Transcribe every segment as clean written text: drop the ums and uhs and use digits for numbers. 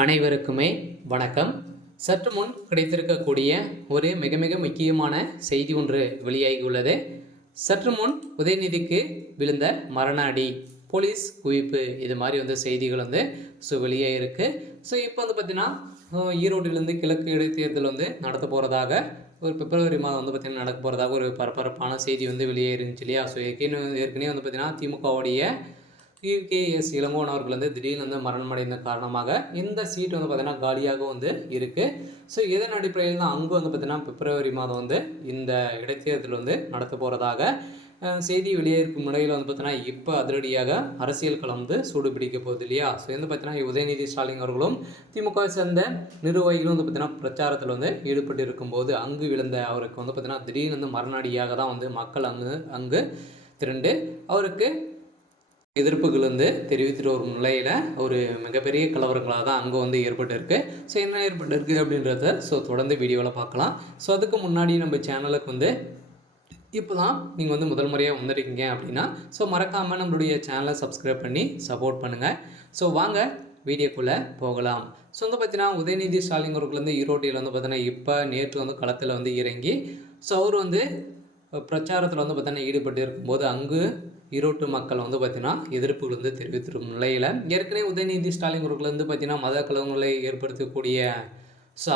அனைவருக்குமே வணக்கம். சற்று முன் கிடைத்திருக்கக்கூடிய ஒரு மிக மிக முக்கியமான செய்தி ஒன்று வெளியாகியுள்ளது. சற்று முன் உதயநிதிக்கு விழுந்த மரண அடி, போலீஸ் குவிப்பு, இது மாதிரி செய்திகள் வெளியாகிருக்கு. இப்போ பார்த்தீங்கன்னா ஈரோட்டிலிருந்து கிழக்கு இடைத்தேர்தல் நடத்த போகிறதாக ஒரு பிப்ரவரி மாதம் பார்த்திங்கன்னா நடக்க போகிறதாக ஒரு பரபரப்பான செய்தி வெளியேறிச்சு இல்லையா? ஏற்கனவே பார்த்தீங்கன்னா திமுகவுடைய QKS இளங்கோவன் அவர்கள் திடீர்னு மரணம் அடைந்த காரணமாக இந்த சீட் பார்த்தீங்கன்னா காலியாக இருக்குது. ஸோ இதன் அடிப்படையில் தான் அங்கே பார்த்தீங்கன்னா பிப்ரவரி மாதம் இந்த இடைத்தேர்தல் நடத்த போகிறதாக செய்தி வெளியேறும் முறையில் பார்த்தீங்கன்னா இப்போ அதிரடியாக அரசியல் களம் சூடு பிடிக்க போகுது இல்லையா? ஸோ பார்த்தீங்கன்னா உதயநிதி ஸ்டாலின் அவர்களும் திமுகவை சேர்ந்த நிர்வாகிகளும் பார்த்தீங்கன்னா பிரச்சாரத்தில் ஈடுபட்டு இருக்கும்போது அங்கு விழுந்த அவருக்கு பார்த்தீங்கன்னா திடீர்னு மரணடியாக தான் மக்கள் அங்கு திரண்டு அவருக்கு எதிர்ப்புகள் தெரிவித்துட்டு வரும் நிலையில் ஒரு மிகப்பெரிய கலவரங்களாக தான் அங்கே ஏற்பட்டிருக்கு. ஸோ என்ன ஏற்பட்டிருக்கு அப்படின்றத தொடர்ந்து வீடியோவில் பார்க்கலாம். ஸோ அதுக்கு முன்னாடி நம்ம சேனலுக்கு இப்போ தான் நீங்கள் முதல் முறையாக வந்திருக்கீங்க அப்படின்னா மறக்காமல் நம்மளுடைய சேனலை சப்ஸ்கிரைப் பண்ணி சப்போர்ட் பண்ணுங்கள். ஸோ வாங்க வீடியோக்குள்ளே போகலாம். ஸோ பார்த்தீங்கன்னா உதயநிதி ஸ்டாலின் அவர்கள் ஈரோட்டில் பார்த்தீங்கன்னா இப்போ நேற்று களத்தில் இறங்கி அவர் பிரச்சாரத்தில் பார்த்தீங்கன்னா ஈடுபட்டு இருக்கும்போது அங்கு ஈரோட்டு மக்கள் பார்த்தீங்கன்னா எதிர்ப்புகள் தெரிவித்திருக்கும் நிலையில் ஏற்கனவே உதயநிதி ஸ்டாலின் அவர்கள் பார்த்தீங்கன்னா மத கலவரங்களை ஏற்படுத்தக்கூடிய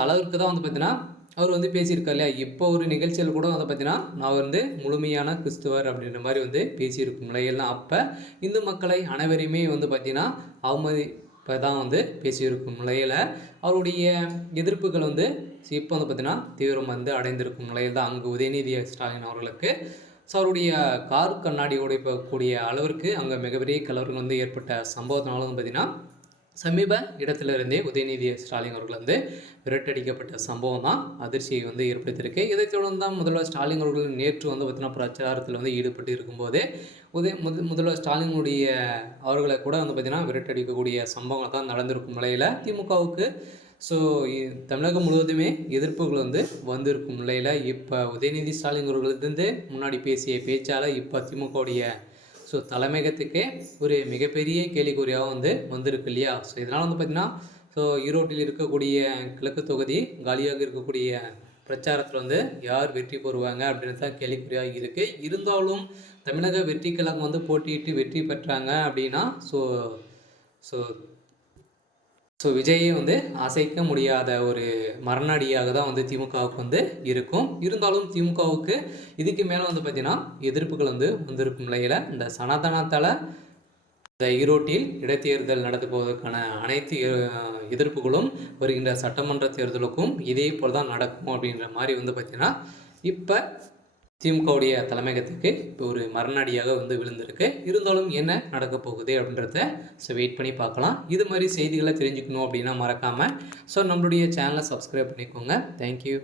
அளவிற்கு தான் பார்த்தீங்கன்னா அவர் பேசியிருக்கார் இல்லையா? இப்போ ஒரு நிகழ்ச்சியில் கூட பார்த்தீங்கன்னா நான் முழுமையான கிறிஸ்துவர் அப்படின்ற மாதிரி பேசியிருக்கும் நிலையில் அப்போ இந்து மக்களை அனைவரையுமே பார்த்தீங்கன்னா அவமதிப்பை தான் பேசியிருக்கும் நிலையில் அவருடைய எதிர்ப்புகள் இப்போ பார்த்தீங்கன்னா தீவிரம் அடைந்திருக்கும் நிலையில் தான் அங்கு உதயநிதி ஸ்டாலின் அவர்களுக்கு அவருடைய கார் கண்ணாடி உடைப்பக்கூடிய அளவிற்கு அங்கே மிகப்பெரிய கலவரங்கள் ஏற்பட்ட சம்பவத்தினால பார்த்தீங்கன்னா சமீப இடத்திலிருந்தே உதயநிதி ஸ்டாலின் அவர்கள் விரட்டடிக்கப்பட்ட சம்பவம் தான் அதிர்ச்சியை ஏற்படுத்தியிருக்கு. இதைத் தொடர்ந்து தான் முதல்வர் ஸ்டாலின் அவர்கள் நேற்று பார்த்தீங்கன்னா பிரச்சாரத்தில் ஈடுபட்டு இருக்கும்போதே முதல்வர் ஸ்டாலினுடைய அவர்களை கூட பார்த்தீங்கன்னா விரட்டடிக்கக்கூடிய சம்பவங்கள் தான் நடந்திருக்கும் நிலையில் திமுகவுக்கு தமிழகம் முழுவதுமே எதிர்ப்புகள் வந்திருக்கும் நிலையில் இப்போ உதயநிதி ஸ்டாலின் அவர்கள் முன்னாடி பேசிய பேச்சால் இப்போ திமுகவுடைய தலைமையகத்துக்கே ஒரு மிகப்பெரிய கேள்விக்குறியாக வந்திருக்கு இல்லையா? இதனால் பார்த்திங்கன்னா ஈரோட்டில் இருக்கக்கூடிய கிழக்கு தொகுதி காலியாக இருக்கக்கூடிய பிரச்சாரத்தில் யார் வெற்றி பெறுவாங்க அப்படின்னு தான் கேள்விக்குறியாக இருக்குது. இருந்தாலும் தமிழக வெற்றி கழகம் போட்டியிட்டு வெற்றி பெற்றாங்க அப்படின்னா விஜயை அசைக்க முடியாத ஒரு மரணடியாக தான் திமுகவுக்கு இருக்கும். இருந்தாலும் திமுகவுக்கு இதுக்கு மேலே பார்த்திங்கன்னா எதிர்ப்புகள் வந்திருக்கும் நிலையில் இந்த சனாதனத்தால் இந்த ஈரோட்டில் இடைத்தேர்தல் நடத்த போவதற்கான அனைத்து எதிர்ப்புகளும் வருகின்ற சட்டமன்ற தேர்தலுக்கும் இதே போல் தான் நடக்கும் அப்படின்ற மாதிரி பார்த்திங்கன்னா இப்போ திமுகவுடைய தலைமையகத்துக்கு இப்போ ஒரு மரணடியாக விழுந்திருக்கு. இருந்தாலும் என்ன நடக்க போகுது அப்படின்றத வெயிட் பண்ணி பார்க்கலாம். இது மாதிரி செய்திகளை தெரிஞ்சுக்கணும் அப்படின்னா மறக்காமல் நம்மளுடைய சேனலை சப்ஸ்கிரைப் பண்ணிக்கோங்க. தேங்க்யூ.